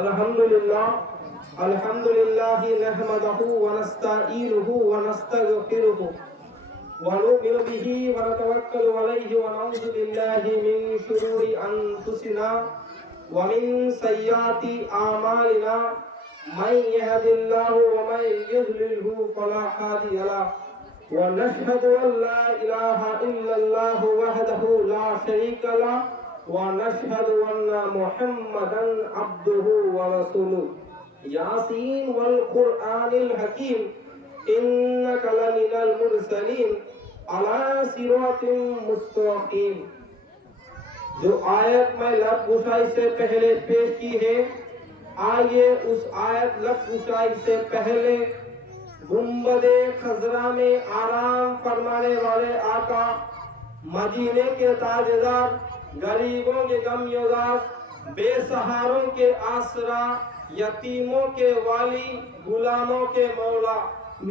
الحمد لله نحمده ونستعينه ونستغفره ونؤمن به ونتوكل عليه ونعوذ بالله من شرور أنفسنا ومن سيئات أعمالنا من يهد الله ومن يضلله فلا هادي له ونشهد أن لا إله إلا الله وحده لا شريك له ونشهد أن محمدا عبده ورسوله ياسين والقرآن الحكيم إنك لمن المرسلين على صراط مستقيم. جو آیت میں لب گشائی سے پہلے پیش کی ہے، آئیے اس آیت لب گشائی سے پہلے گنبد خضرا میں آرام فرمانے والے آقا، مدینے کے تاجدار، غریبوں کے غم یزار، بے سہاروں کے آسرا، یتیموں کے والی، غلاموں کے مولا،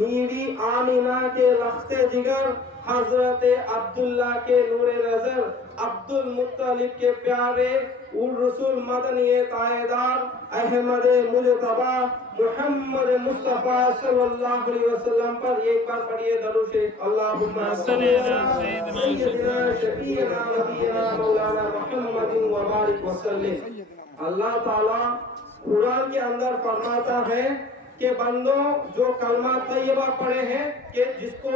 میری آمینہ کے لخت جگر، حضرت عبداللہ کے نور نظر، عبد المطلب کے پیارے، الرسول مدنی تائیدار، احمد مجتبی، محمد مصطفیٰ صلی اللہ علیہ وسلم پر ایک بار پڑھیے درود شریف. اللہم صلی علی سیدنا شفیعنا نبینا مولانا محمد وبارک وسلم. اللہ تعالیٰ قرآن کے اندر فرماتا ہے کہ بندوں جو کلمہ طیبہ پڑھے ہیں، کہ جس کو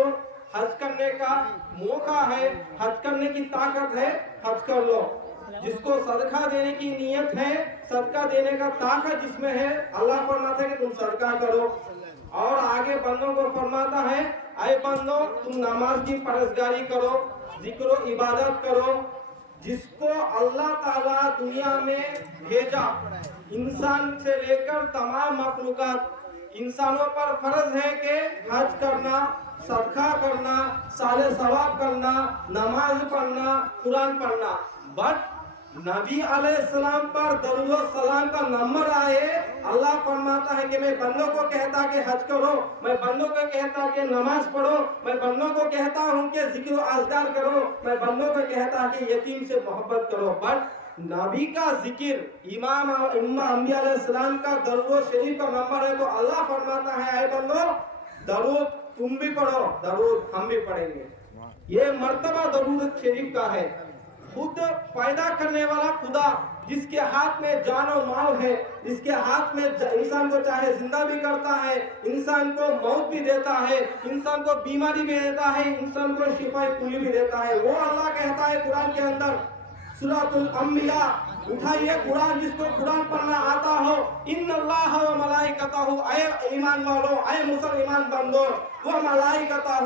حج کرنے کا موقع ہے، حج کرنے کی طاقت ہے، حج کر لو. جس کو صدقہ دینے کی نیت ہے، صدقہ دینے کا طاقت جس میں ہے، اللہ فرماتا ہے کہ تم صدقہ کرو. اور آگے بندوں کو فرماتا ہے، اے بندوں تم نماز کی پرہیزگاری کرو، ذکر و عبادت کرو. جس کو اللہ تعالیٰ دنیا میں بھیجا، انسان سے لے کر تمام مخلوقات، انسانوں پر فرض ہے کہ حج کرنا، صدقہ کرنا، صالح ثواب کرنا، نماز پڑھنا، قرآن پڑھنا. بٹ نبی علیہ السلام پر درود و سلام کا نمبر آئے، اللہ فرماتا ہے کہ میں بندوں کو کہتا کہ حج کرو، میں بندوں کو کہتا کہ نماز پڑھو، میں بندوں کو کہتا ہوں کہ ذکر و اذکار کرو، میں بندوں کو کہتا کہ یتیم سے محبت کرو. بٹ نبی کا ذکر، امام انبیاء علیہ السلام کا درود شریف کا نمبر ہے، تو اللہ فرماتا ہے اے بندو درود تم بھی پڑھو، درود ہم بھی پڑھیں گے. یہ مرتبہ درود شریف کا ہے. خود پیدا کرنے والا خدا، جس کے ہاتھ میں جان و مال ہے، جس کے ہاتھ میں انسان کو چاہے زندہ بھی کرتا ہے، انسان کو موت بھی دیتا ہے، انسان کو بیماری بھی دیتا ہے، انسان کو شفا کلی بھی دیتا ہے، وہ اللہ کہتا ہے قرآن کے اندر سورۃ الانبیاء، اٹھائیے قرآن، جس کو قرآن پڑھنا آتا ہو، ان اللہ و ملائکتہ، اے ایمان والو، اے مسلمان بندو، وہ ملائکتہ،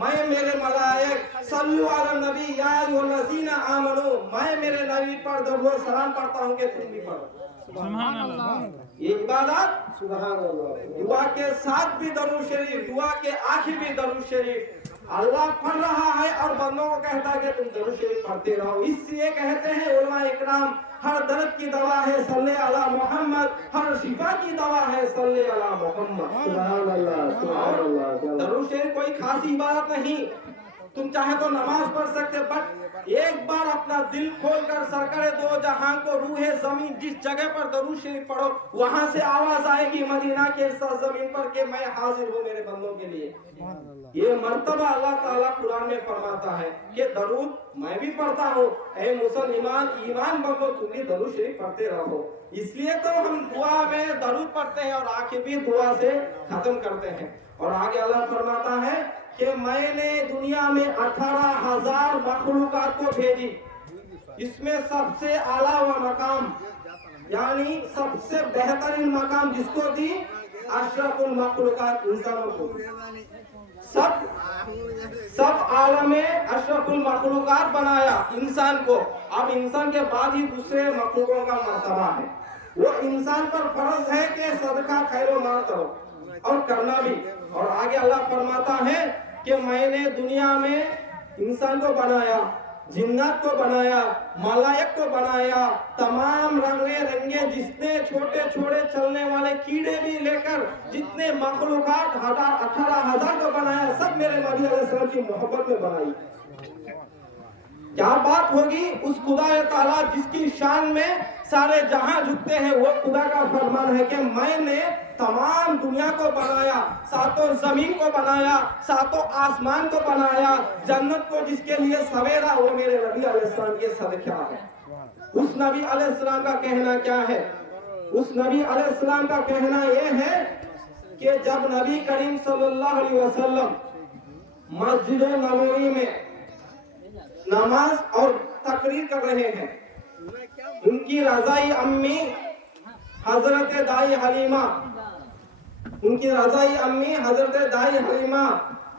میں میرے ملائک، صلو علی النبی یا ایھا الذین آمنو، میں میرے نبی پر درود و سلام پڑھتا ہوں کہ تم بھی پڑھو. سبحان اللہ. یہ عبادت، سبحان اللہ، دعا کے ساتھ بھی درود شریف، دعا کے آخر بھی درود شریف. اللہ پڑھ رہا ہے اور بندوں کو کہتا ہے کہ تم درود شریف پڑھتے رہو. اس لیے کہتے ہیں علماء اکرام، ہر درد کی دوا ہے صلی علی محمد، ہر شفا کی دوا ہے صلی علی محمد. سبحان اللہ، سبحان اللہ. درود شریف کوئی خاص عبادت نہیں، تم چاہے تو نماز پڑھ سکتے، بٹ ایک بار اپنا دل کھول کر سرکار دو جہاں کو، روح زمین، جس جگہ پر درود شریف پڑھو، وہاں سے آواز آئے گی مدینہ کے سرزمین پر کہ میں حاضر ہوں میرے بندوں کے لیے. یہ مرتبہ اللہ تعالیٰ قرآن میں فرماتا ہے کہ درود میں بھی پڑھتا ہوں، اے مسلمان ایمان بندو تم بھی درود شریف پڑھتے رہو. اس لیے تو ہم دعا میں درود پڑھتے ہیں اور آخر بھی دعا سے ختم کرتے ہیں. اور آگے اللہ فرماتا ہے کہ میں نے دنیا میں 18,000 مخلوقات کو بھیجی، اس میں سب سے اعلیٰ و مقام، یعنی سب سے بہترین مقام جس کو دی، اشرف المخلوقات، انسانوں کو. سب عالم میں اشرف المخلوقات بنایا انسان کو. اب انسان کے بعد ہی دوسرے مخلوقوں کا مرتبہ ہے. وہ انسان پر فرض ہے کہ صدقہ خیر و مال کرو، اور کرنا بھی. اور آگے اللہ فرماتا ہے کہ میں نے دنیا میں انسان کو بنایا، جنات کو بنایا، ملائک کو بنایا، تمام رنگے رنگے جتنے چھوٹے چھوٹے چلنے والے کیڑے بھی لے کر جتنے مخلوقات 18,000 کو بنایا، سب میرے نبی علیہ السلام کی محبت میں بنائی. کیا بات ہوگی اس خدا تعالیٰ جس کی شان میں سارے جہاں جھکتے ہیں. وہ خدا کا فرمان ہے کہ میں نے تمام دنیا کو بنایا, ساتوں زمین کو بنایا, ساتوں آسمان کو بنایا, جنت کو جس کے لیے سویرا وہ میرے نبی علیہ السلام کے صدقہ ہے. اس نبی علیہ السلام کا کہنا کیا ہے؟ اس نبی علیہ السلام کا کہنا یہ ہے کہ جب نبی کریم صلی اللہ علیہ وسلم مسجد نبوی میں نماز اور تقریر کر رہے ہیں, ان کی رضائی امی حضرت دائی حلیمہ, ان کی رضائی امی حضرت دائی حلیمہ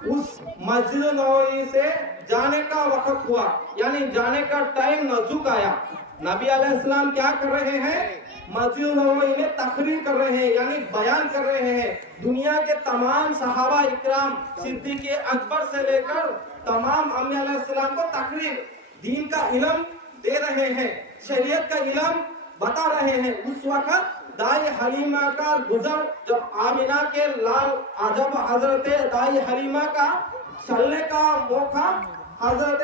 اس مسجد نبوی سے جانے کا وقت ہوا, یعنی جانے کا ٹائم نزدیک آیا. نبی علیہ السلام کیا کر رہے ہیں؟ مسجد نبوی میں تقریر کر رہے ہیں, یعنی بیان کر رہے ہیں. دنیا کے تمام صحابہ اکرام صدیق اکبر سے لے کر تمام انبیاء علیہ السلام کو تقریر, دین کا علم دے رہے ہیں, شریعت کا علم بتا رہے ہیں. اس وقت دائی حلیمہ کا گزر, جب آمینہ کے لال جب حضرت دائی حلیمہ کا چلنے کا موقع حضرت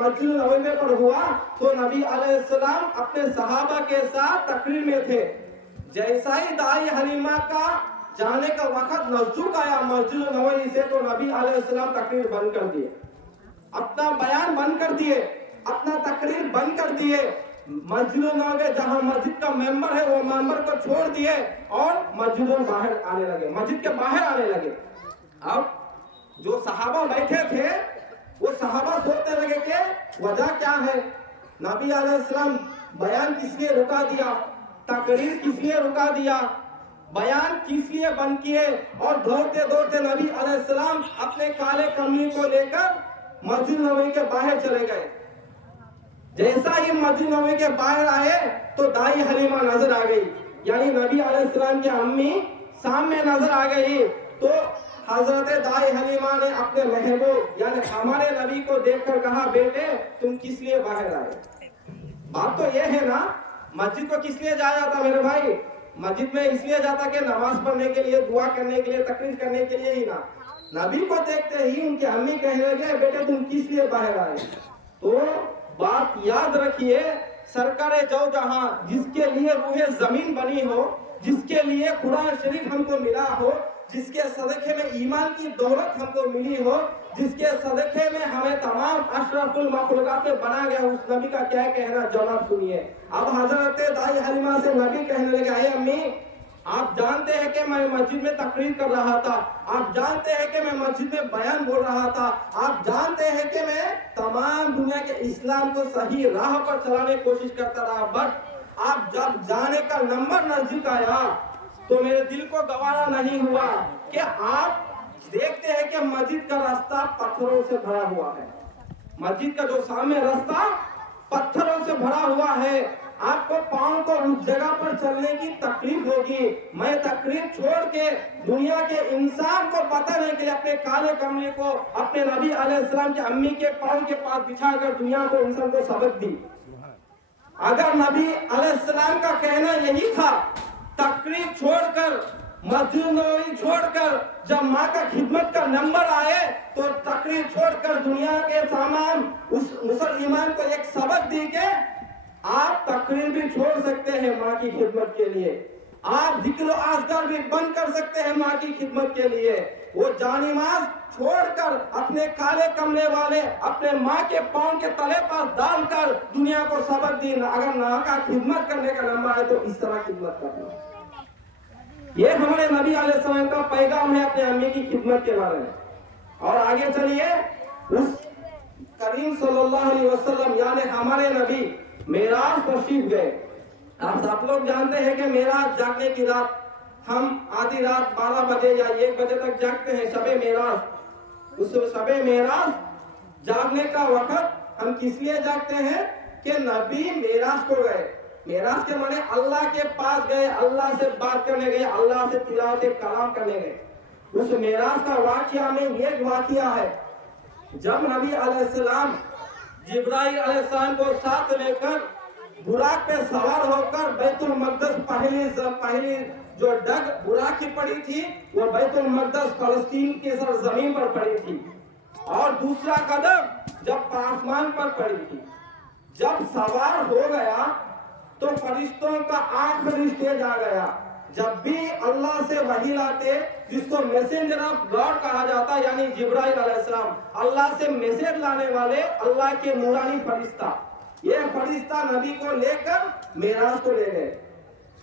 مسجد نبوی میں پر ہوا تو نبی علیہ السلام اپنے صحابہ کے ساتھ تقریر میں تھے. جیسا ہی دائی حلیمہ کا جانے کا وقت نزدیک آیا مسجد نبوی سے تو نبی علیہ السلام تقریر بند کر دیے, اپنا بیان بند کر دیے, اپنا تقریر بند کر دیے. مسجد نبوی جہاں مسجد کا ممبر ہے وہ ممبر کو چھوڑ دیے اور مسجد میں باہر آنے لگے, مسجد کے باہر آنے لگے. اب جو صحابہ بیٹھے تھے وہ صحابہ سوچنے لگے کہ وجہ کیا ہے؟ نبی علیہ السلام بیان کس لیے رکا دیا, تقریر کس لیے رکا دیا, بیان کس لیے بند کیے؟ اور دوڑتے دوڑتے نبی علیہ السلام اپنے کالے کملی کو لے کر مسجد نبوی کے باہر چلے گئے. جیسا ہی مسجد نبوی کے باہر آئے تو دائی حلیمہ نظر آ گئی, یعنی نبی علیہ السلام کی امی سامنے نظر آ گئی. تو حضرت دائی حلیمہ نے اپنے محبوب یعنی ہمارے نبی کو دیکھ کر کہا, بیٹے تم کس لیے باہر آئے؟ بات تو یہ ہے نا, مسجد کو کس لیے جایا جاتا میرے بھائی؟ مسجد میں اس لیے جاتا کہ نماز پڑھنے کے لیے, دعا کرنے کے لیے, تقریر کرنے کے لیے ہی نا. نبی کو دیکھتے ہی ان کی امی کہنے لگے, بیٹے تم کس لیے باہر آئے؟ تو بات یاد رکھیے, سرکار جو جہاں جس کے لیے روح زمین بنی ہو, جس کے لیے قرآن شریف ہم کو ملا ہو, جس کے صدقے میں ایمان کی دولت ہم کو ملی ہو, جس کے صدقے میں ہمیں تمام اشرف المخلوقات میں بنا گیا, اس نبی کا کیا کہنا جواب سنیے. اب حضرت دائی حلیمہ سے نبی کہنے لگے, اے امی آپ جانتے ہیں کہ میں مسجد میں تقریر کر رہا تھا, آپ جانتے ہیں کہ میں مسجد میں بیان بول رہا تھا, آپ جانتے ہیں کہ میں تمام دنیا کے اسلام کو صحیح راہ پر چلانے کی کوشش کرتا رہا, بٹ آپ جب جانے کا نمبر نزدیک آیا تو میرے دل کو گوارا نہیں ہوا کہ آپ دیکھتے ہیں کہ مسجد کا راستہ پتھروں سے بھرا ہوا ہے, مسجد کا جو سامنے راستہ پتھروں سے بھرا ہوا ہے, آپ کو پاؤں کو اس جگہ پر چلنے کی تکلیف ہوگی. میں تقریر چھوڑ کے دنیا کے انسان کو بتانے کے لیے اپنے کالے کملے کو اپنے نبی علیہ السلام کی امی کے پاؤں کے پاس بچھا کر دنیا کو انسان کو سبق دی. اگر نبی علیہ السلام کا کہنا یہی تھا, تقریر چھوڑ کر مسجد نبوی چھوڑ کر جب ماں کا خدمت کا نمبر آئے تو تقریر چھوڑ کر دنیا کے تمام اس مسلمان کو ایک سبق دی کہ آپ تقریر بھی چھوڑ سکتے ہیں ماں کی خدمت کے لیے, آپ ذکر و اذکار بھی بند کر سکتے ہیں ماں کی خدمت کے لیے. وہ جانماز چھوڑ کر اپنے کالے کملے والے اپنے ماں کے پاؤں کے تلے پر ڈال کر دنیا کو سبق دی, اگر ماں کا خدمت کرنے کا نمبر ہے تو اس طرح خدمت کرنا. یہ ہمارے نبی علیہ السلام کا پیغام ہے اپنے امی کی خدمت کے بارے میں. اور آگے چلیے, اس کریم صلی اللہ علیہ وسلم یعنی ہمارے نبی معراج تشریف گئے. آپ لوگ جانتے ہیں کہ معراج جاگنے کی رات, ہم آدھی رات 12 بجے یا 1 بجے تک جاگتے ہیں شب معراج. اس شب معراج جاگنے کا وقت ہم کس لیے جاگتے ہیں کہ نبی معراج کو گئے. معراج کے معنی اللہ کے پاس گئے, اللہ سے بات کرنے گئے, اللہ سے تلاوت کلام کرنے گئے. اس معراج کا واقعہ میں ایک واقعہ ہے, جب نبی علیہ السلام جبرائیل علیہ السلام کو ساتھ لے کر براق پہ سوار ہو کر بیت المقدس پہلی جو ڈگ براق کی پڑی تھی وہ بیت المقدس فلسطین کی سرزمین پر پڑی تھی. اور دوسرا قدم جب آسمان پر پڑی تھی، جب سوار ہو گیا تو فرشتوں کا آخری اسٹیج آ گیا. جب بھی اللہ سے وحی لاتے، جس کو میسنجر آف گاڈ کہا جاتا، یعنی جبرائیل علیہ السلام، اللہ سے میسج لانے والے اللہ کے نورانی فرشتہ، یہ فرشتہ نبی کو لے کر معراج کو لے گئے.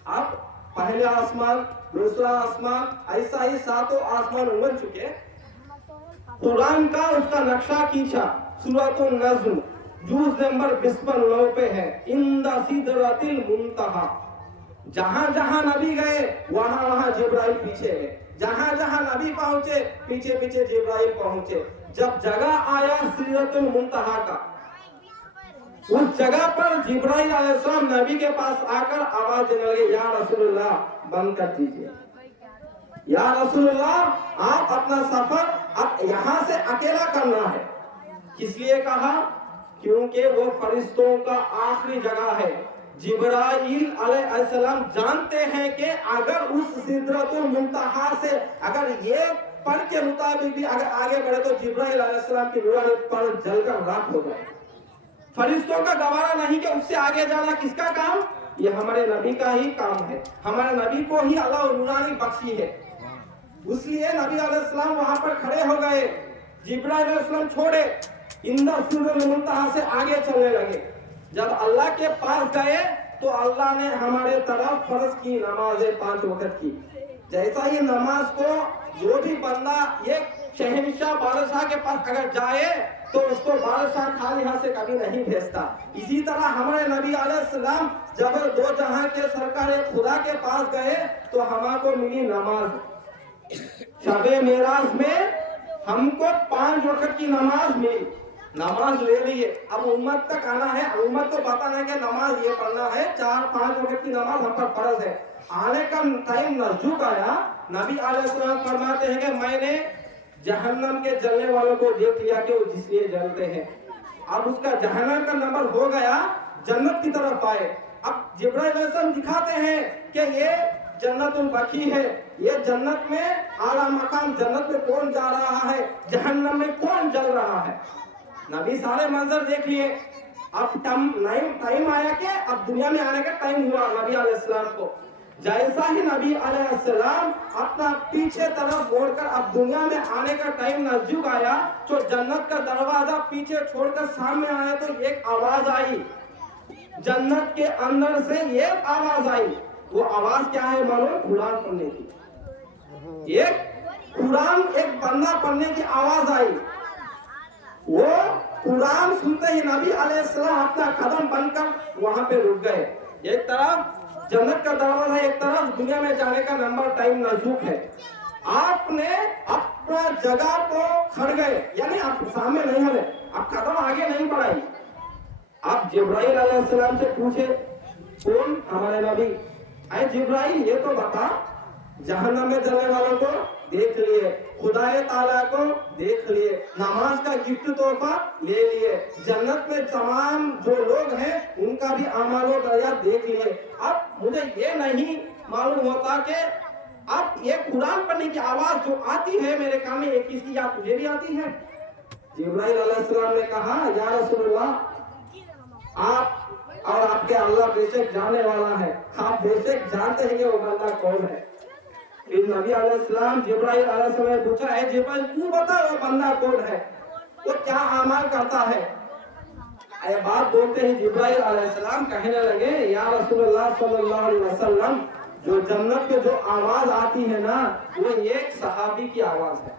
اب پہلے آسمان، دوسرا آسمان، ایسا ہی ساتوں آسمان اڑ چکے. قرآن کا اس کا نقشہ کھینچا، سورۃ النجم جز نمبر 59 پہ ہے، عند سدرۃ المنتہی. جہاں جہاں نبی گئے وہاں وہاں جبرائیل پیچھے ہے، جہاں جہاں نبی پہنچے پیچھے پیچھے جبرائیل پہنچے. جب جگہ آیا سدرۃ المنتہی کا، اس جگہ پر جبرائیل علیہ السلام نبی کے پاس آ کر آواز دینے لگے، یا رسول اللہ بند کر دیجئے، یا رسول اللہ آپ اپنا سفر اب یہاں سے اکیلا کرنا ہے. کس لیے کہا؟ کیونکہ وہ فرشتوں کا آخری جگہ ہے. جبرائیل علیہ السلام جانتے ہیں کہ اگر اس سدرۃ المنتہی سے اگر یہ پر کے مطابق بھی اگر آگے بڑھے تو جبرائیل علیہ السلام کی نورانی پر جل کر راکھ ہو جائے. فرشتوں کا گوارا نہیں کہ اس سے آگے جانا. کس کا کام؟ یہ ہمارے نبی کا ہی کام ہے. ہمارے نبی کو ہی اللہ نورانی بخشی ہے. اس لیے نبی علیہ السلام وہاں پر کھڑے ہو گئے، جبرائیل علیہ السلام چھوڑے، عند سدرۃ المنتہی سے آگے چلنے لگے. جب اللہ کے پاس گئے تو اللہ نے ہمارے طرف فرض کی نماز 5 وقت کی. جیسا ہی نماز کو جو بھی بندہ ایک شہنشاہ بادشاہ کے پاس اگر جائے تو اس کو بادشاہ خالی ہاتھ سے کبھی نہیں بھیجتا، اسی طرح ہمارے نبی علیہ السلام جب دو جہاں کے سرکار خدا کے پاس گئے تو ہم کو ملی نماز. شب معراج میں ہم کو 5 وقت کی نماز ملی. نماز لے لیے، اب امت تک آنا ہے، امت کو بتانا ہے کہ نماز یہ پڑھنا ہے، 4-5 وقت کی نماز ہم پر فرض ہے. آنے کا ٹائم نزدیک آیا، نبی علیہ السلام فرماتے ہیں کہ میں نے جہنم کے جلنے والوں کو دیکھ لیا کہ وہ جس لیے جلتے ہیں. اب اس کا جہنم کا نمبر ہو گیا، جنت کی طرف آئے. اب جبرائیل علیہ السلام دکھاتے ہیں کہ یہ جنت البقیع ہے، یہ جنت میں اعلیٰ مقام، جنت میں کون جا رہا ہے، جہنم میں کون جل رہا ہے. نبی سارے منظر دیکھ لیے. اب ٹائم آیا کہ اب دنیا میں آنے کا ٹائم ہوا نبی علیہ السلام کو. جیسا ہی نبی علیہ السلام اپنا پیچھے طرف موڑ کر اب دنیا میں آنے کا ٹائم نزدیک آیا تو جنت کا دروازہ پیچھے چھوڑ کر سامنے آیا تو ایک آواز آئی، جنت کے اندر سے ایک آواز آئی. وہ آواز کیا ہے معلوم؟ قرآن پڑھنے کی. ایک قرآن ایک بندہ پڑھنے کی آواز آئی. وہ قرآن سنتے ہی نبی علیہ السلام اپنا قدم بن کر وہاں پہ رک گئے. ایک طرف جنت کا دروازہ ہے، ایک طرف دنیا میں جانے کا نمبر ٹائم نزدیک ہے. آپ نے اپنا جگہ کو کھڑ گئے، یعنی آپ سامنے نہیں ہلے، آپ قدم آگے نہیں بڑھائی. آپ جبرائیل علیہ السلام سے پوچھے، کون؟ ہمارے نبی. اے جبرائیل یہ تو بتا، جہنم میں جلنے والوں کو دیکھ لیے، خدا تعالیٰ کو دیکھ لیے، نماز کا گفٹ تحفہ لے لیے، جنت میں تمام جو لوگ ہیں ان کا بھی اعمال و درجات دیکھ لیے. اب مجھے یہ نہیں معلوم ہوتا کہ اب یہ قرآن پڑھنے کی آواز جو آتی ہے میرے کان میں، ایک کس کی یا تجھے بھی آتی ہے؟ جبرائیل علیہ السلام نے کہا، یا رسول اللہ آپ اور آپ کے اللہ بے شک جاننے والا ہے، آپ بے شک جانتے ہیں کہ وہ بندہ کون ہے. پھر نبی علیہ السلام جبرائیل علیہ السلام نے پوچھا، اے جبرائیل تو بتا وہ بندہ کون ہے، وہ کیا اعمال کرتا ہے. یہ بات بولتے ہیں جبرائیل علیہ السلام کہنے لگے، یا رسول اللہ صلی اللہ علیہ وسلم جو جنت کے جو آواز آتی ہے نا وہ ایک صحابی کی آواز ہے.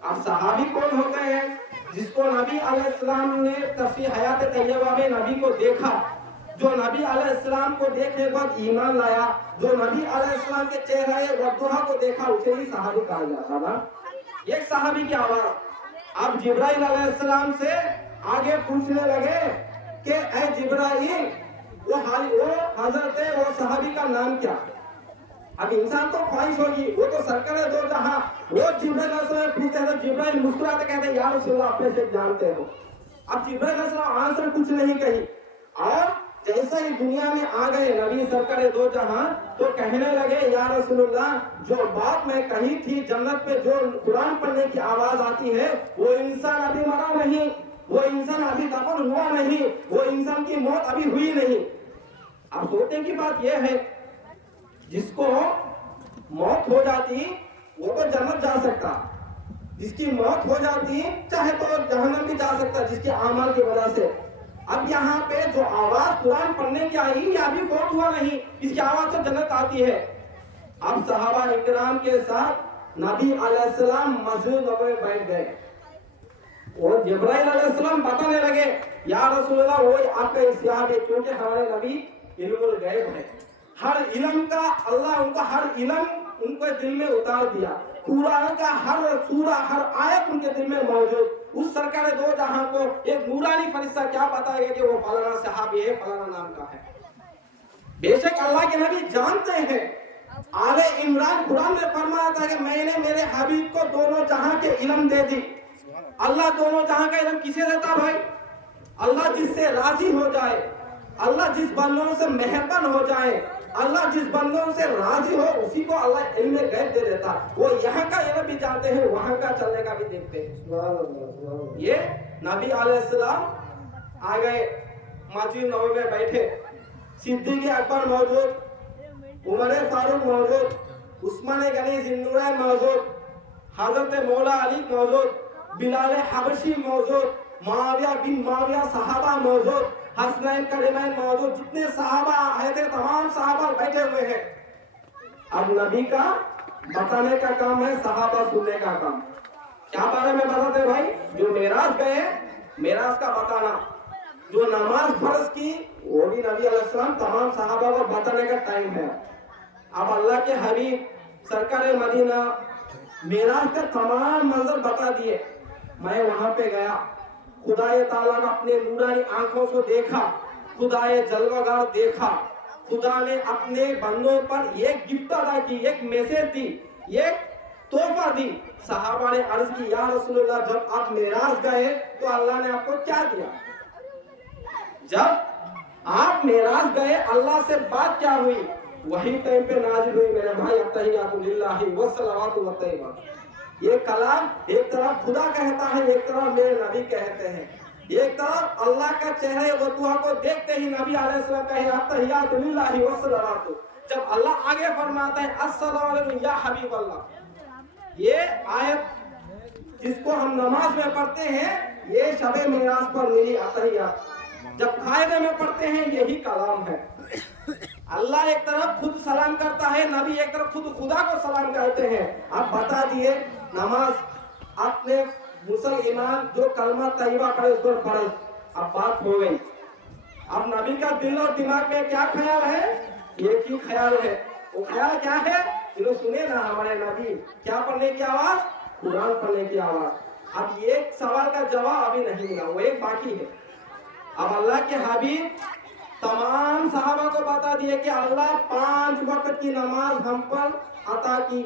اب صحابی کون ہوتے ہیں؟ جس کو نبی علیہ السلام نے تفسیر حیات طیبہ میں نبی کو دیکھا، جو نبی علیہ السلام کو دیکھنے کے بعد ایمان لایا، جو نبی علیہ السلام کے چہرے وضحا کو دیکھا، اسے ہی صحابی کہا جاتا تھا. ایک صحابی کی آواز. اب جبرائیل علیہ السلام سے آگے پوچھنے لگے کہ اے جبرائیل وہ حضرت وہ صحابی کا نام کیا؟ اب انسان تو خواہش ہوگی، وہ تو سرکار ہے دو جہاں، وہ جبرائیل علیہ السلام پوچھتے ہیں تو جبرائیل مسکراتے کہتے ہیں، یا رسول اللہ آپ سے جانتے ہو. اب جبرائیل علیہ السلام آنسر کچھ نہیں کہی اور جیسا ہی دنیا میں آ گئے نبی سرکار دو جہاں تو کہنے لگے یا رسول اللہ جو بات میں کہی تھی جنت میں جو قرآن پڑھنے کی آواز آتی ہے وہ انسان ابھی مرا نہیں، وہ انسان ابھی دفن ہوا نہیں، وہ انسان کی موت ابھی ہوئی نہیں۔ اب سوچنے کی بات یہ ہے جس کو موت ہو جاتی وہ تو جنت جا سکتا، جس کی موت ہو جاتی چاہے تو جہنم بھی جا سکتا جس کے اعمال کی وجہ سے۔ اب یہاں پہ جو آواز قرآن پڑھنے کی آئی یہ ابھی فوت ہوا نہیں، اس کی آواز تو جنت آتی ہے۔ اب صحابہ اکرام کے ساتھ نبی علیہ السلام مسجد نبوی میں بیٹھ گئے اور جبرائیل علیہ السلام بتانے لگے یا رسول اللہ وہی آپ کا اصحاب ہے، کیونکہ ہمارے نبی علم الغیب ہے، ہر علم کا اللہ ان کا ہر علم ان کو دل میں اتار دیا، قرآن کا ہر سورہ ہر آیت ان کے دل میں موجود۔ اس سرکار دو جہاں کو ایک نورانی فرشتہ کیا بتائے گا کہ وہ فلانا صحابی ہے، فلانا نام کا ہے۔ بے شک اللہ کے نبی جانتے ہیں۔ آل عمران قرآن میں فرمایا تھا کہ میں نے میرے حبیب کو دونوں جہاں کے علم دے دی۔ اللہ دونوں جہاں کا علم کسے دیتا بھائی؟ اللہ جس سے راضی ہو جائے، اللہ جس بندوں سے مہربان ہو جائے، اللہ جس بندوں سے راضی ہو اسی کو اللہ علم غیب دے دیتا۔ وہ یہاں کا علم بھی جانتے ہیں، وہاں کا چلنے کا بھی دیکھتے ہیں۔ یہ نبی علیہ السلام آ گئے مسجد نبوی میں بیٹھے، صدیق اکبر موجود، عمر فاروق موجود، عثمان غنی ذی النورین موجود، حضرت مولا علی موجود، بلال حبشی موجود، معاویہ بن معاویہ صحابہ موجود، حسنین کریمین موجود، جتنے صحابہ آئے تھے تمام صحابہ بیٹھے ہوئے ہیں۔ اب نبی کا بتانے کا کام ہے، صحابہ سننے کا کام۔ کیا بارے میں بتاتے بھائی؟ جو معراج گئے معراج کا بتانا، جو نماز فرض کی وہ بھی نبی علیہ السلام تمام صحابہ کو بتانے کا ٹائم ہے۔ اب اللہ کے حبیب سرکار مدینہ معراج کا تمام منظر بتا دیے۔ میں وہاں پہ گیا، خدائے تعالیٰ نے اپنے نورانی آنکھوں سے دیکھا، خدائے جلوگر دیکھا، خدا نے اپنے بندوں پر ایک گفٹ ادا کی، ایک میسج دی، ایک تحفہ دی۔ صحابہ نے عرض کی یا رسول اللہ جب آپ معراج گئے تو اللہ نے آپ کو کیا دیا؟ جب آپ معراج گئے اللہ سے بات کیا ہوئی؟ وہی ٹائم پہ نازل ہوئی میرے بھائی التحیات للہ والصلوات والطیبات۔ یہ کلام ایک طرف خدا کہتا ہے، ایک طرف میرے نبی کہتے ہیں۔ ایک طرف اللہ کا چہرے وضوح کو دیکھتے ہی نبی علیہ السلام کہے التحیات للہ والصلوات، جب اللہ آگے فرماتا ہے السلام علیکم یا حبیب اللہ۔ یہ آیت جس کو ہم نماز میں پڑھتے ہیں یہ شب معراج پر ملی التحیات، جب قائدے میں پڑھتے ہیں یہی کلام ہے۔ اللہ ایک طرف خود سلام کرتا ہے، نبی ایک طرف خود خدا کو سلام کرتے ہیں۔ اب بتا دیے نماز اپنے مسلمان جو کلمہ طیبہ پڑھے اس پر فرض۔ اب بات ہو گئی، اب نبی کا دل اور دماغ میں کیا خیال ہے؟ ایک ہی خیال ہے۔ وہ خیال کیا ہے؟ انہوں سنے نا ہمارے نبی کیا پڑھنے کی آواز؟ قرآن پڑھنے کی آواز۔ اب ایک سوال کا جواب ابھی نہیں ملا، وہ ایک باقی ہے۔ اب اللہ کے حبیب تمام صحابہ کو بتا دیے کہ اللہ 5 وقت کی نماز ہم پر عطا کی،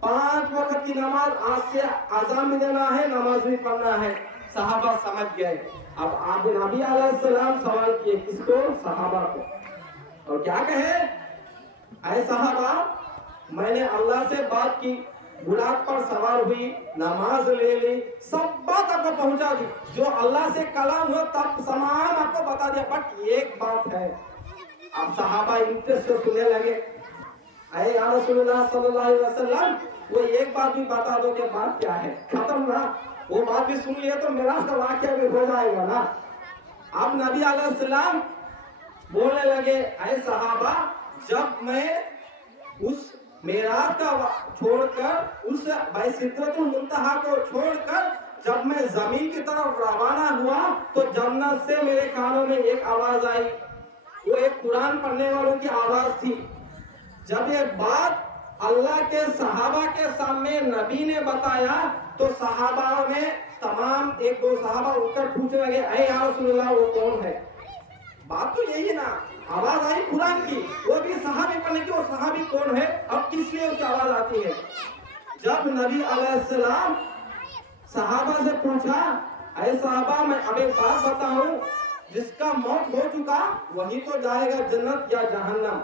5 وقت کی نماز آج سے اذان بھی دینا ہے، نماز بھی پڑھنا ہے۔ صحابہ سمجھ گئے۔ اب آپ نبی علیہ السلام سوال کیے کس کو؟ صحابہ کو، اور کیا کہے؟ اے صحابہ میں نے اللہ سے بات کی، براق پر سوار ہوئی، نماز لے لی، سب بات آپ کو پہنچا دی، جو اللہ سے کلام ہو تب تمام آپ کو بتا دیا، بٹ ایک بات ہے۔ اب صحابہ انٹرسٹ سے سننے لگے، اے یا رسول اللہ صلی اللہ علیہ وسلم وہ ایک بات بھی بتا دو کہ بات کیا ہے، ختم نہ، وہ بات بھی سن لیے تو معراج کا واقعہ بھی ہو جائے گا نا۔ اب نبی علیہ السلام بولنے لگے اے صحابہ جب میں اس معراج کا چھوڑ کر اس سدرۃ المنتہا کو چھوڑ کر جب میں زمین کی طرف روانہ ہوا تو جنت سے میرے کانوں میں ایک آواز آئی، وہ ایک قرآن پڑھنے والوں کی آواز تھی۔ جب یہ بات اللہ کے صحابہ کے سامنے نبی نے بتایا تو صحابہ میں تمام ایک دو صحابہ اٹھ کر پوچھنے لگے اے یا رسول اللہ وہ کون ہے؟ بات تو یہی نا، آواز آئی قرآن کی، وہ بھی صحابی پڑھنے کی، وہ صحابی کون ہے؟ اب کس لیے اس کی آواز آتی ہے؟ جب نبی علیہ السلام صحابہ سے پوچھا اے صحابہ میں اب ایک بات بتاؤں جس کا موت ہو چکا وہی تو جائے گا جنت یا جہنم.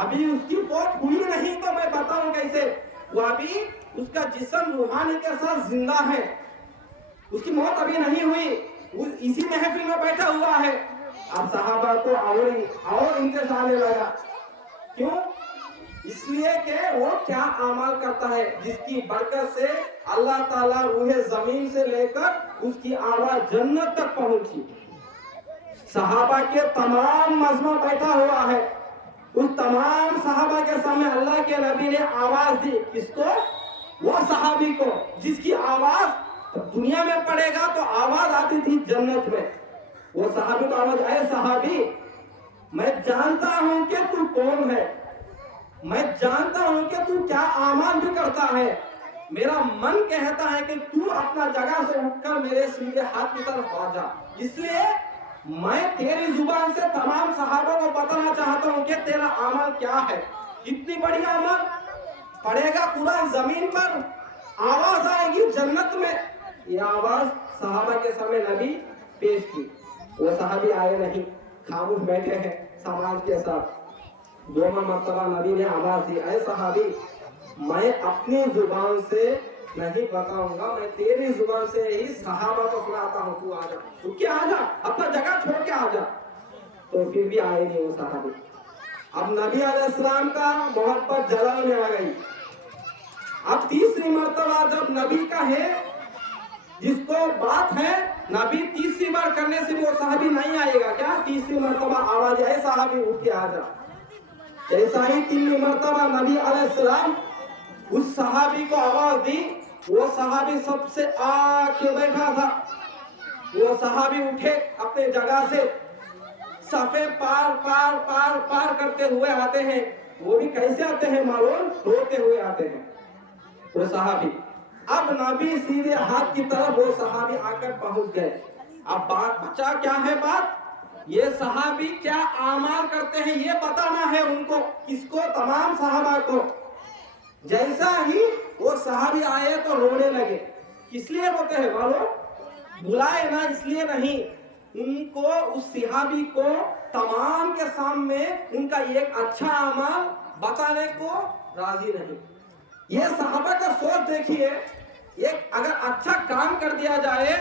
ابھی اس کی موت ہوئی نہیں تو میں بتاؤں کیسے. وہ ابھی اس کا جسم روحانی کے ساتھ زندہ ہے, اس کی موت ابھی نہیں ہوئی, وہ اسی محفل میں بیٹھا ہوا ہے. اب صحابہ کو اور انتشار آنے لگا. کیوں؟ اس لیے کہ وہ کیا اعمال کرتا ہے جس کی برکت سے اللہ تعالیٰ روح زمین سے لے کر اس کی آواز جنت تک پہنچی. صحابہ کے تمام مجمع بیٹھا ہوا ہے, اس تمام صحابہ کے سامنے اللہ کے نبی نے آواز دی. کس کو؟ وہ صحابی کو جس کی آواز دنیا میں پڑے گا تو آواز آتی تھی جنت میں. وہ صحابی کو آواز, اے صحابی میں جانتا ہوں کہ تو کون ہے, میں جانتا ہوں کہ تو کیا اعمال بھی کرتا ہے, میرا من کہتا ہے کہ تو اپنا جگہ سے اٹھ کر میرے سیدھے ہاتھ کی طرف آ جا. اس لیے میں تیری زبان سے تمام صحابہ کو بتانا چاہتا ہوں کہ تیرا عمل کیا ہے. اتنی بڑی عمل پڑے گا قرآن زمین پر, آواز آئے گی جنت میں. یہ آواز صحابہ کے سامنے نبی پیش کی. وہ صحابی آئے نہیں, خاموش بیٹھے ہیں سماج کے ساتھ. دوسرا مرتبہ نبی نے آواز دی, اے صحابی میں اپنی زبان سے نہیں بتاؤں گا, میں تیری زبان سے ہی صحابہ کو سناتا ہوں. تو آ جا, اٹھ کے آ جا, اپنا جگہ چھوڑ کے آ جا. تو پھر بھی آئے نہیں وہ صحابی. اب نبی علیہ السلام کا محبت جلال میں آ گئی. اب تیسری مرتبہ جب نبی کا ہے, جس کو بات ہے نبی تیسری بار کرنے سے وہ صحابی نہیں آئے گا. کیا تیسری مرتبہ آواز, اے صحابی اٹھ کے آ جا. ایسا ہی تین مرتبہ نبی علیہ السلام اس صحابی کو آواز دی. وہ صحابی سب سے آگے بیٹھا تھا. وہ صحابی اٹھے اپنے جگہ سے, صفے پار کرتے ہوئے آتے ہیں. وہ بھی کیسے آتے ہیں معلوم, روتے ہوئے آتے ہیں وہ صحابی. اب نبی سیدھے ہاتھ کی طرف وہ صحابی آ کر پہنچ گئے. اب بات بچا کیا ہے, بات یہ صحابی کیا اعمال کرتے ہیں یہ بتانا ہے ان کو. کس کو؟ تمام صحابہ کو. جیسا ہی وہ صحابی آئے تو رونے لگے. کس لیے روتے ہیں معلوم؟ بلائے نا اس لیے نہیں, ان کو اس صحابی کو تمام کے سامنے ان کا ایک اچھا عمل بتانے کو راضی نہیں. یہ صحابہ کا سوچ دیکھیے, ایک اگر اچھا کام کر دیا جائے,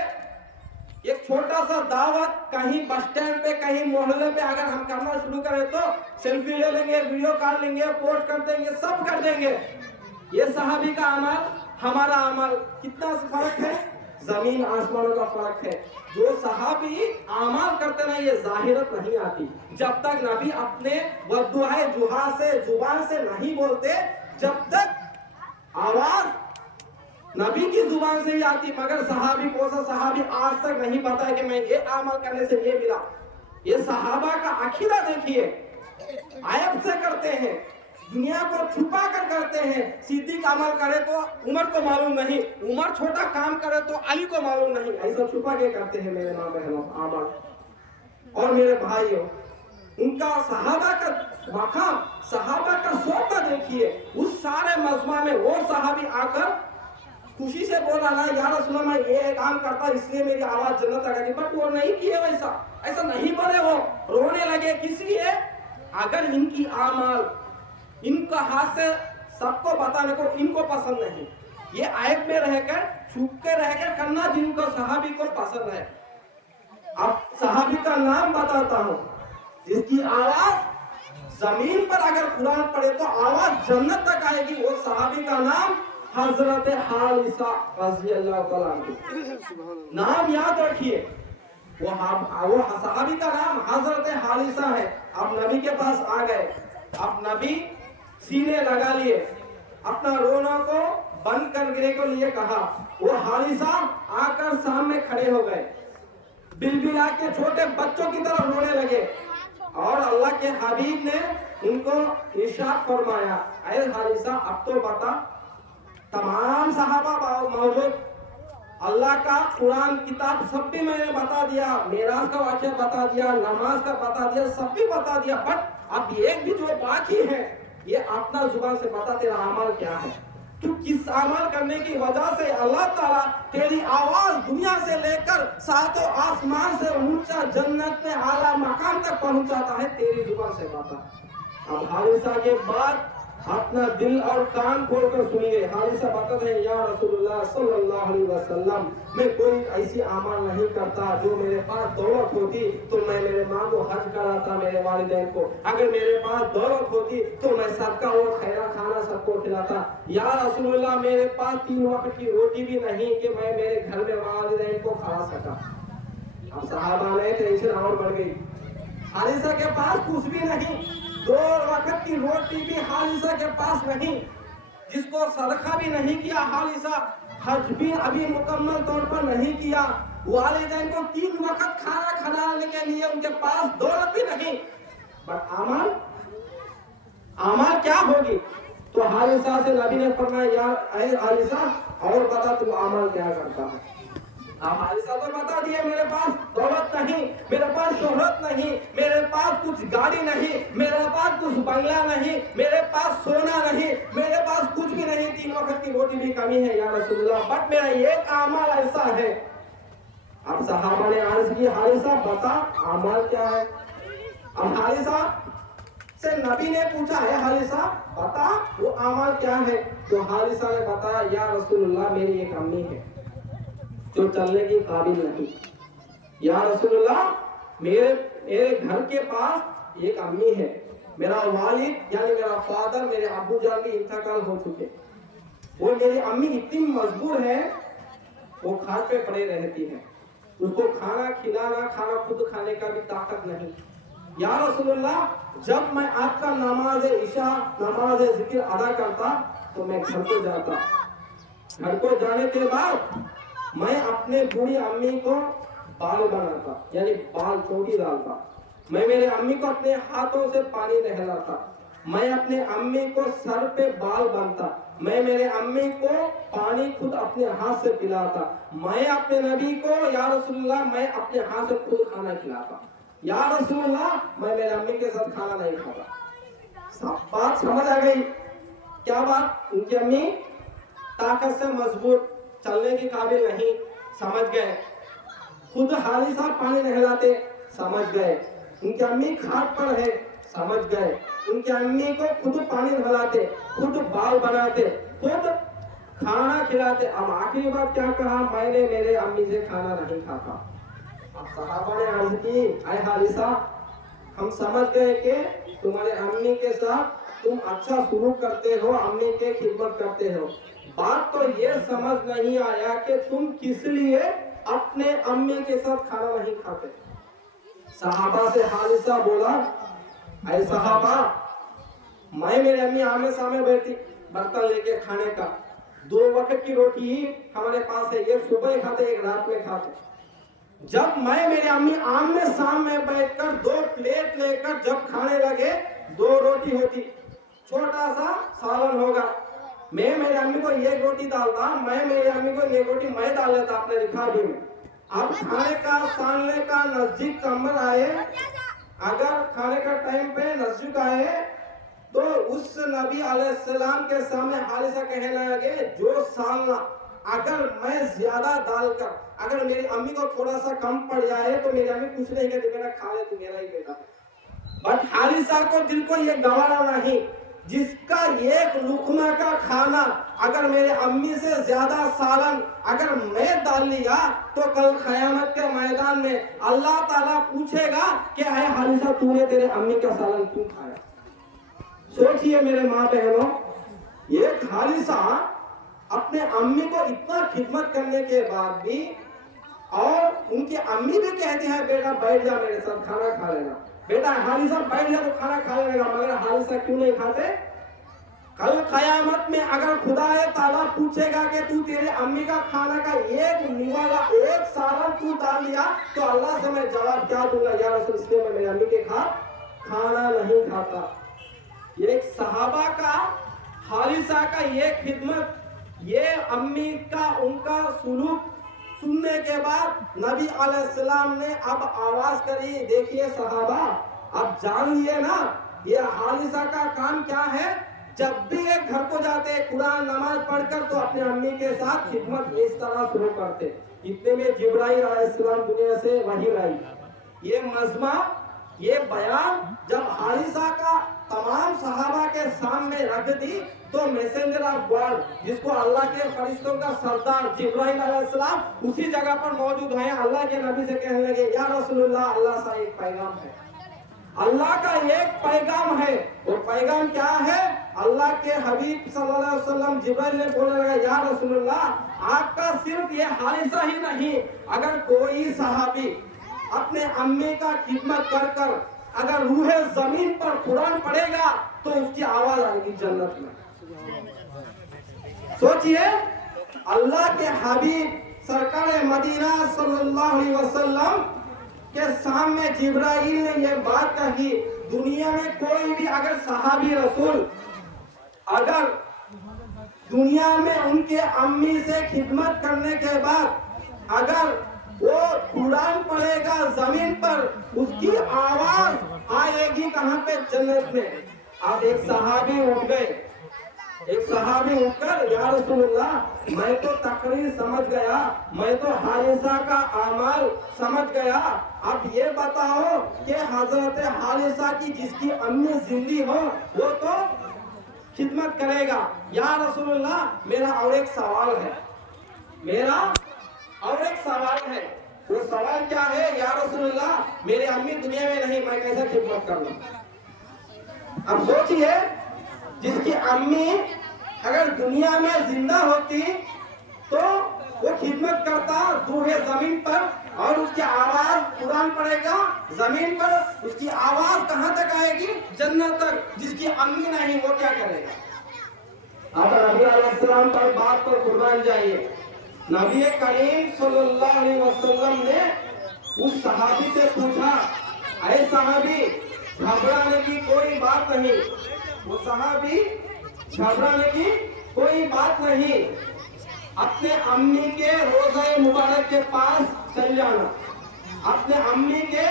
ایک چھوٹا سا دعوت کہیں بس اسٹینڈ پہ کہیں محلے پہ اگر ہم کرنا شروع کریں تو سیلفی لے لیں گے, ویڈیو کال لیں گے, پوسٹ کر دیں گے, سب کر دیں گے. یہ صحابی کا عمل ہمارا عمل کتنا فرق ہے, زمین آسمانوں کا فرق ہے. جو صحابی اعمال کرتے نا یہ ظاہرت نہیں آتی. جب تک نبی اپنے ودعائے جہاں سے زبان سے نہیں بولتے, جب تک آواز نبی کی زبان سے ہی آتی. مگر صحابی کو صحابی آج تک نہیں پتا ہے کہ میں یہ عمل کرنے سے یہ ملا. یہ صحابہ کا عقیدہ دیکھیے, عیب سے کرتے ہیں, دنیا کو چھپا کر کرتے ہیں. صدیق عمل کرے تو عمر کو معلوم نہیں, عمر چھوٹا کام کرے تو علی کو معلوم نہیں. ایسا چھپا کے کرتے ہیں میرے ماں بہنوں عمل. اور میرے بھائیوں, ان کا صحابہ کا مقام, صحابہ کا سوتا دیکھیے. اس سارے مجمع میں وہ صحابی آ کر خوشی سے بولا نا, یا رسول اللہ میں یہ کام کرتا اس لیے میری آواز جنت آ گئی. بٹ وہ نہیں کیے ویسا, ایسا نہیں بولے. وہ رونے لگے. کس لیے؟ اگر ان کی اعمال ان کا ہاتھ سے سب کو بتانے کو ان کو پسند نہیں, یہ عیب میں رہ کر چھپ کے رہ کر کرنا جن کو صحابی کو پسند ہے. اب صحابی کا نام بتاتا ہوں جس کی آواز زمین پر اگر قرآن پڑھے تو آواز جنت تک آئے گی. وہ صحابی کا نام حضرت حارثہ رضی اللہ تعالیٰ عنہ. نام یاد رکھیے, وہ صحابی کا نام حضرت حارثہ ہے. اب نبی کے پاس آ گئے. اب نبی سینے لگا لیے, اپنا رونا کو بند کرنے کو لیے کہا. وہ حارثہ آ کر سامنے کھڑے ہو گئے, بلبلا کے چھوٹے بچوں کی طرح رونے لگے. اور اللہ کے حبیب نے ان کو ارشاد فرمایا, اے حارثہ اب تو بتا. تمام صحابہ موجود, اللہ کا قرآن کتاب سب بھی میں نے بتا دیا, میراث کا واقعہ بتا دیا, نماز کا بتا دیا, سب بھی بتا دیا. بٹ اب ایک بھی جو باقی ہے یہ اپنا زبان سے بتا, تیرا عمل کیا ہے. تو کس عمل کرنے کی وجہ سے اللہ تعالیٰ تیری آواز دنیا سے لے کر ساتوں آسمان سے اونچا جنت میں اعلیٰ مقام تک پہنچاتا ہے تیری زبان سے بتا۔ اب حارثہ کے بعد اپنا دل اور کان کھول کر سنیے۔ حارثہ بتاتے ہیں یا رسول اللہ صلی اللہ علیہ وسلم میں کوئی ایسی عمل نہیں کرتا، جو میرے پاس دولت ہوتی تو میں میرے ماں کو حج کراتا، میرے والدین کو، اگر میرے پاس دولت ہوتی تو میں صدقہ و خیرہ کھانا سب کو کھلاتا۔ یا رسول اللہ میرے پاس 3 وقت کی روٹی بھی نہیں کہ میں میرے گھر میں والدین کو کھلا سکا۔ اب صحابہ نے ٹینشن اور بڑھ گئی، حارثہ کے پاس کچھ بھی نہیں، 2 وقت کی روٹی بھی حارثہ کے پاس نہیں، جس کو صدقہ بھی نہیں کیا حارثہ، حج بھی ابھی مکمل طور پر نہیں کیا، والدین کو 3 وقت کھانا کھلانے کے لیے ان کے پاس دولت بھی نہیں، بٹ عمل کیا ہوگی؟ تو حارثہ سے نبی نے فرمایا یا اے حارثہ اور بتا تم عمل کیا کرتا ہے؟ اب حارثہ تو بتا دیا میرے پاس دولت نہیں، میرے پاس شہرت نہیں، میرے پاس کچھ گاڑی نہیں، میرے پاس کچھ بنگلہ نہیں، میرے پاس سونا نہیں، میرے پاس کچھ بھی نہیں، 3 وقت کی روٹی بھی کمی ہے یا رسول اللہ، بٹ میرا ایک عمل ایسا ہے۔ اب صحابہ نے عرض کی حارثہ بتا عمل کیا ہے؟ اب حارثہ سے نبی نے پوچھا ہے حارثہ بتا وہ عمل کیا ہے؟ تو حارثہ نے بتایا یا رسول اللہ میری ایک امی ہے جو چلنے کی قابل نہیں، یا رسول اللہ میرے گھر کے پاس ایک امی ہے، میرا والد یعنی میرا فادر میرے ابو جان بھی انتقال ہو چکے، وہ میری امی اتنی مجبور ہے، وہ کھاٹ پہ پڑے رہتی ہے، اس کو کھانا کھلانا، کھانا خود کھانے کا بھی طاقت نہیں۔ یا رسول اللہ جب میں آپ کا نماز عشاء نماز ذکر ادا کرتا تو میں گھر کو جاتا، گھر کو جانے کے بعد میں اپنے بوڑھی امی کو بال بناتا یعنی بال چوٹی ڈالتا، میں میرے امی کو اپنے ہاتھوں سے پانی نہلاتا، میں اپنے امی کو سر پہ بال بنتا، میں میرے امی کو پانی خود اپنے ہاتھ سے پلاتا، میں اپنے نبی کو یا رسول اللہ میں اپنے ہاتھ سے خود کھانا کھلاتا، یا رسول اللہ میں میرے امی کے ساتھ کھانا نہیں کھاتا۔ بات سمجھ آ گئی؟ کیا بات؟ ان کی امی طاقت سے مجبور، چلنے کی قابل نہیں، سمجھ گئے۔ خود حارثہ پانی نہلاتے، سمجھ گئے۔ ان کی امی کھاٹ پر ہے، سمجھ گئے۔ ان کی امی کو خود پانی نہلاتے، خود بال بناتے، خود کھانا کھلاتے۔ اب آخری بات کیا کہا؟ میں نے میرے امی سے کھانا نہیں کھاتا۔ اب صحابہ نے عرض کی اے حارثہ ہم سمجھ گئے کہ تمہارے امی کے ساتھ تم اچھا سلوک کرتے ہو، امی کے خدمت کرتے ہو، بات تو یہ سمجھ نہیں آیا کہ تم کس لیے اپنے امی کے ساتھ کھانا نہیں کھاتے۔ صحابہ سے حارثہ بولا اے صحابہ میں میرے امی آمنے سامنے بیٹھی، برتن لے کے کھانے کا، 2 وقت کی روٹی ہی ہمارے پاس ہے، ایک صبح کھاتے ایک رات میں کھاتے، جب میں میری امی آمنے سامنے بیٹھ کر 2 پلیٹ لے کر جب کھانے لگے، 2 روٹی ہوتی، چھوٹا سا سالن ہوگا، میں میری امی کو 1 روٹی ڈالتا، میں میری امی کو 1 روٹی میں ڈال لیتا اپنے رکھاوی میں۔ اب کھانے کا سالنے کا نزدیک کمر آئے، اگر کھانے کا ٹائم پہ نزدیک آئے تو اس نبی علیہ السلام کے سامنے حارثہ کہنے لگے جو سالنا اگر میں زیادہ ڈال کر اگر میری امی کو تھوڑا سا کم پڑ جائے تو میری امی کچھ نہیں کہتی، میرا کھا لے تو میرا ہی بیٹا۔ بٹ حارثہ کو دل کو یہ گوارا نہیں، جس کا 1 لقمہ کا کھانا اگر میرے امی سے زیادہ سالن اگر میں ڈال لیا تو کل قیامت کے میدان میں اللہ تعالیٰ پوچھے گا کہ اے حارثہ تو نے تیرے امی کا سالن کیوں کھایا؟ سوچئے میرے ماں بہنوں، یہ حارثہ اپنے امی کو اتنا خدمت کرنے کے بعد بھی، اور ان کی امی بھی کہتی ہے بیٹا بیٹھ جا میرے ساتھ کھانا کھا لینا، بیٹا حارثہ بیٹھ جا تو کھانا کھا لینے کا، مگر حارثہ کیوں نہیں کھاتے؟ کل قیامت میں اگر خدا تعالیٰ پوچھے گا کہ تو تیرے امی کا کھانا کا 1 نوالا 1 سالن تو ڈال لیا تو اللہ سے میں جواب کیا دوں گا؟ یا رسول اس لیے میں میری امی کے کھانا نہیں کھاتا۔ یہ ایک صحابہ کا حارثہ کا یہ خدمت، یہ امی کا ان کا سلوک سننے کے بعد نبی علیہ السلام نے اب آواز کری، دیکھیے صحابہ اب جان لیے نا یہ حارثہ کا کام کیا ہے، جب بھی ایک گھر کو جاتے قرآن نماز پڑھ کر تو اپنے امی کے ساتھ خدمت اس طرح شروع کرتے. اتنے میں جبرائیل علیہ السلام دنیا سے وحی آئی. یہ مجمع یہ بیان جب حارثہ کا تمام صحابہ کے سامنے رکھ دی تو میسنجر آف گاڈ جس کو اللہ کے فرشتوں کا سردار جبرائیل علیہ السلام اسی جگہ پر موجود ہیں. اللہ کے نبی سے کہنے لگے یا رسول اللہ اللہ سے ایک پیغام ہے, اللہ کا ایک پیغام ہے. وہ پیغام کیا ہے؟ اللہ کے حبیب صلی اللہ علیہ وسلم جبرائیل نے بولنے لگا یا رسول اللہ آپ کا صرف یہ حادثہ ہی نہیں, اگر کوئی صحابی اپنے امی کا خدمت کر کر اگر روح زمین پر قرآن پڑھے گا تو اس کی آواز آئے گی جنت میں. سوچئے اللہ کے حبیب سرکار مدینہ صلی اللہ علیہ وسلم کے سامنے جبرائیل نے یہ بات کہی. دنیا میں کوئی بھی اگر صحابی رسول اگر دنیا میں ان کے امی سے خدمت کرنے کے بعد اگر وہ قرآن پڑھے گا زمین پر اس کی آواز آئے گی کہاں پہ؟ جنت میں. اب ایک صحابی اٹھ گئے, ایک صحابی اٹھ کر یا رسول اللہ میں تو تقریر سمجھ گیا, میں تو حارثہ کا اعمال سمجھ گیا, اب یہ بتاؤ کہ حضرت حارثہ کی جس کی امی زندہ ہو وہ تو خدمت کرے گا. یا رسول اللہ میرا اور ایک سوال ہے, میرا اور ایک سوال ہے. وہ سوال کیا ہے؟ یا رسول اللہ میری امی دنیا میں نہیں, میں کیسے خدمت کروں؟ اب سوچئے جس کی امی اگر دنیا میں زندہ ہوتی تو وہ خدمت کرتا روح زمین پر اور اس کی آواز قرآن پڑھے گا زمین پر, اس کی آواز کہاں تک آئے گی؟ جنت تک. جس کی امی نہیں وہ کیا کرے گا؟ اگر نبی علیہ السلام پر بات پر قربان جائیے. نبی کریم صلی اللہ علیہ وسلم نے اس صحابی سے پوچھا اے صحابی گھبرانے کی کوئی بات نہیں. وہ صحابی گھبرانے کی کوئی بات نہیں, اپنے امی کے روضہ مبارک کے پاس چل جانا, اپنے امی کے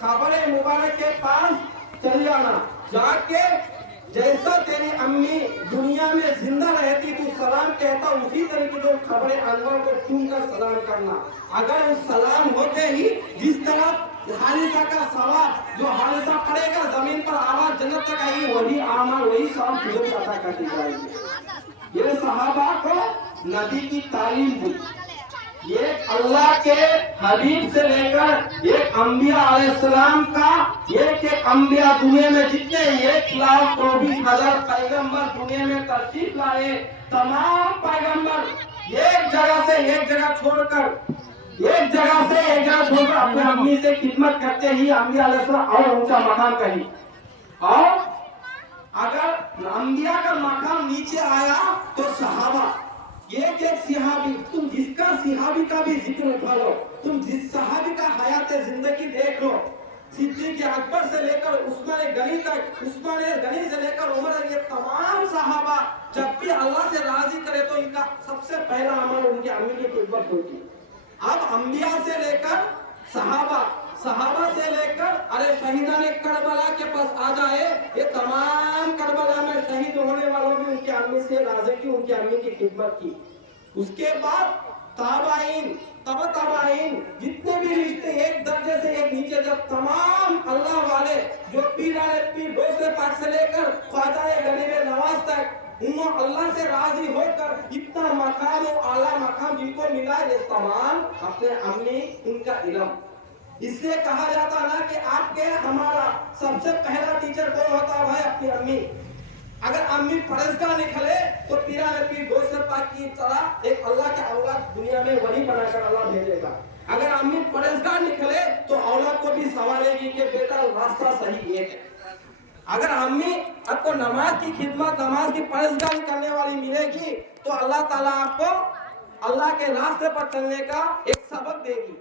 قبر مبارک کے پاس چل جانا, جا کے جیسا تیری امی دنیا میں زندہ رہتی تو سلام کہتا اسی طریقے جو قبر انور کو چھو کر سلام کرنا. اگر اس سلام ہوتے ہی جس طرح حارثہ کا ثواب جو حارثہ پڑے گا زمین پر آواز جنت تک آئے گی, وہی اعمال وہی ثواب تجھے عطا کر دی جائے گی. یہ صحابہ کو نبی کی تعلیم دی. یہ اللہ کے حبیب سے لے کر ایک انبیاء علیہ السلام کا ایک انبیاء دنیا میں جتنے 1,24,000 پیغمبر دنیا میں تشریف لائے, تمام پیغمبر ایک جگہ سے ایک جگہ چھوڑ کر اپنے امی سے خدمت کرتے ہی انبیاء علیہ السلام اور اونچا مقام کہیں. اور اگر انبیاء کا مقام نیچے آیا تو صحابہ ایک صحابی, تم جس کا صحابی کا بھی ذکر اٹھا لو, تم جس صحابی کا حیات زندگی دیکھ لو, صدیق اکبر سے لے کر عثمان غنی تک, عثمان غنی سے لے کر عمر, یہ تمام صحابہ جب بھی اللہ سے راضی کرے تو ان کا سب سے پہلا عمل ان کی امی کی خدمت ہوتی. اب انبیاء سے لے کر صحابہ, صحابہ سے لے کر ارے شہیدان کربلا کے پاس آ جائے, یہ تمام کربلا میں شہید ہونے والوں بھی ان کی امی سے راضی کی, ان کی امی کی خدمت کی. اس کے بعد تابعین, تابعین جتنے بھی رشتے ایک درجے سے ایک نیچے, جب تمام اللہ والے جو پیر غوث پاک سے لے کر خواجہ غریب نواز تک انہوں اللہ سے راضی ہو کر اتنا مقام و اعلیٰ مقام جن کو ملا, یہ تمام اپنے امی ان کا علم. اس لیے کہا جاتا نا کہ آپ کے ہمارا سب سے پہلا ٹیچر کون ہوتا ہے بھائی؟ اپنی امی. اگر امی پرہیزگار نکلے تو پیر غوث پاک کی طرح ایک اللہ کے اولاد دنیا میں ولی بنا کر اللہ بھیجے گا. اگر امی پرہیزگار نکلے تو اولاد کو بھی سوالے گی کہ بیٹا راستہ صحیح ایک ہے. اگر امی آپ کو نماز کی خدمت, نماز کی پرہیزگاری کرنے والی ملے گی تو اللہ تعالیٰ آپ کو اللہ کے راستے پر چلنے کا ایک سبق دے گی.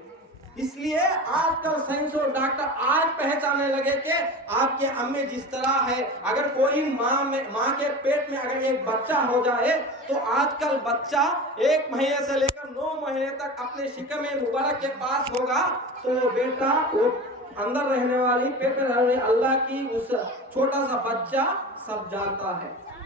اس لیے آج کل سائنس اور ڈاکٹر آج پہچانے لگے کہ آپ کے امی جس طرح ہے, اگر کوئی ماں کے پیٹ میں اگر ایک بچہ ہو جائے تو آج کل بچہ 1 مہینے سے لے کر 9 مہینے تک اپنے شکم مبارک کے پاس ہوگا تو بیٹا وہ اندر رہنے والی پیٹ میں رہنے اللہ کی اس چھوٹا سا بچہ سب جانتا ہے.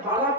12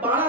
12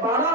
12